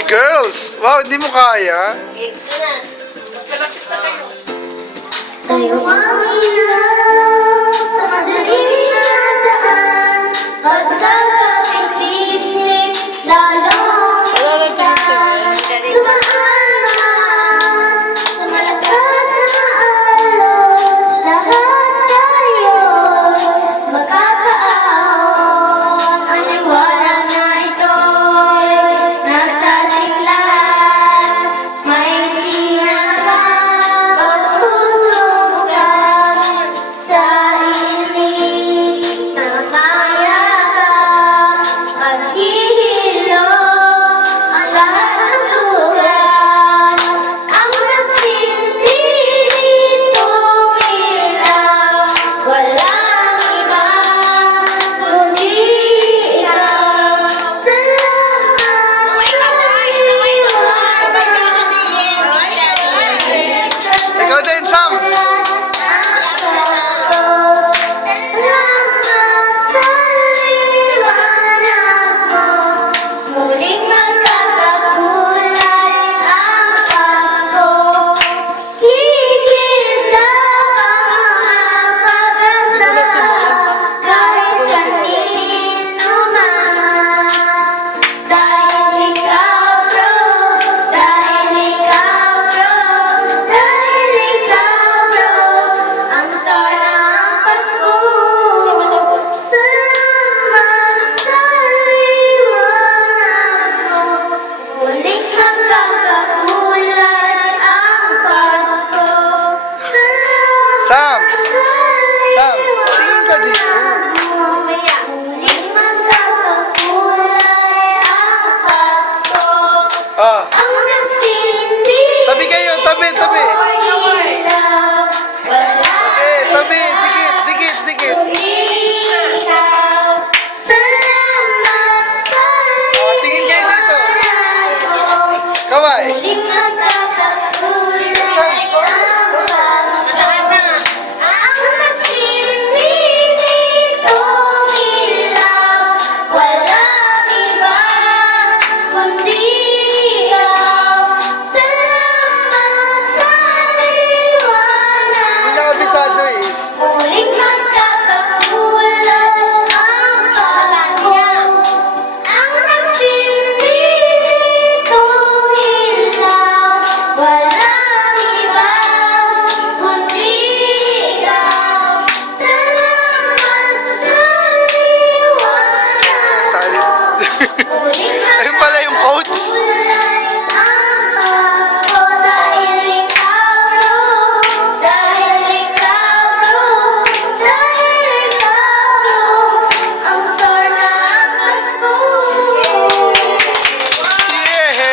Okay, girls. Wow, hindi mo kaya. Ito na. Magkalapit na kayo. Tayo ang ilaw sa madaling na daan. Pagkakapitisip, lalong ikan. Dumaan sa malakas na alon. Lahat tayo'y magkakaon. Ang liwanag na ito'y nasa ating lahat. May sinabang pagsusukan sa inig na mayabang. Maghihilom ang lahat ng sugat. Ang nagsilbi nitong ilaw, walang iba kundi ikaw. Salamat Ikaw din, Sam. Muling magkakakulay ang Pasko. Higit lang ang pag-asa kahit kanino man. Dahil ikaw, bro. Dahil ikaw, bro. Dahil ikaw, bro. Ang star ng Pasko. Salamat sa liwanag mo. Muling magkakakulay ang Pasko. Sam. Salamat Sam, tingin ka dito. Muling magkakakulay ang Pasko. Ah, Ang nagsilbi tabi kayo, tabi, tabi. nito'y ilaw. Wala Eh, tabi, dikit, dikit, dikit. ikaw. Salamat sa Tingin kayo dito. liwanag mo. Kaway. Muling magkakakulay ang Pasko. Ang nagsilbi nitong ilaw, walang iba kundi ikaw. Salamat sa liwanag Hindi na kabisado eh.